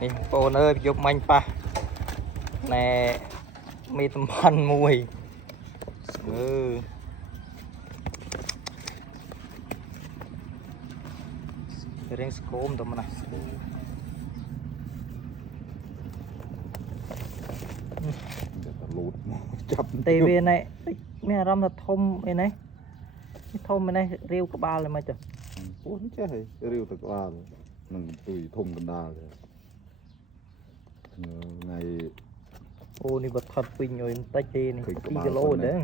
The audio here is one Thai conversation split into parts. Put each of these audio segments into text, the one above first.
นี่โปนเอ้ยยกมันปะแน่มีตำพันมวยเร่งสโคมตัวมันนะลูดจับเตเวนnàyไม่รำจะทมไอ้ไหนทมไอ้ไหนเรียวกระบาลเลยมาจ้ะโอ้ใช่เรียวตะกร้านั่งตุยทมกันดาเลยในโอ้นี่บัดทัดปิงอยู่ใต้เจนี่4 กิโลเด้อ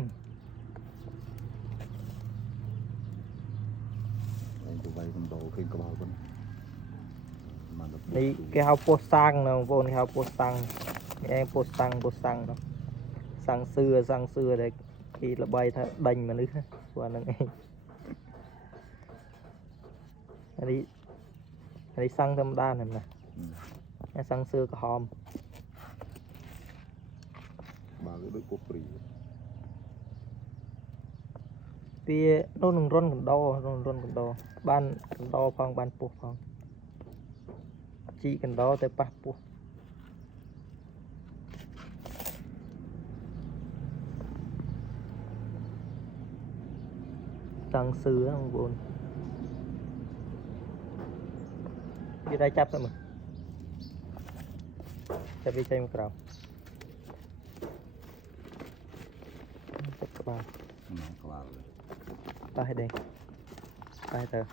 ตัวใบคนโตขึ้นกระบาลคนนี่แกเอาโพสซังเนาะพวกนี้เอาโพสซังนี่เองโพสซังเนาะสั่งเสื้อเลยที่ระบายถ้าดันมานึกว่านั่นเองอันนี้สั่งธรรมดาเนี่ยนะสั่งเสื้อกระหอมบางก็ด้วยกุปรีปีโน่นร่นกันโดบ้านกันโดพองบ้านปุ๊กพองจีกันโดแต่ปะปุ๊กสั่งเสื้อข้างบนยี่ได้จับเสมอจะไปใจมันกราวจับกระบาลไปเด้งไปเถอะ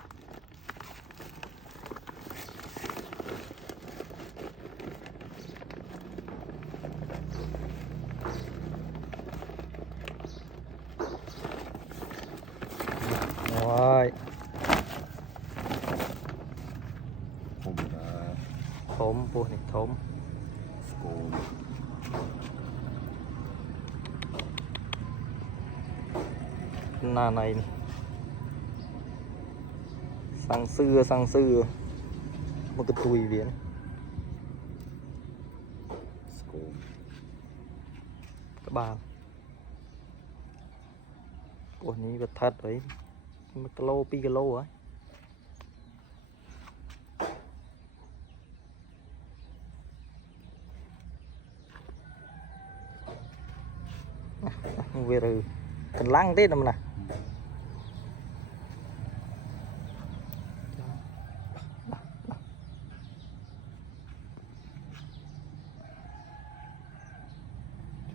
โอ้ยถมปูนี่ถมสโกมหน้าในนี่สั่งเสื้อมันก็ตุยเวียนสโกมกระบาลพวกนี้ก็ทัดไว้มันกิโล2 กิโลอ่ะเวรือกันล้างเต้นมันนะ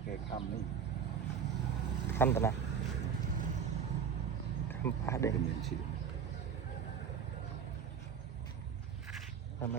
แค่คำนี่คำตัวนะคำปลาเด็กเป็นเงินชีทำไม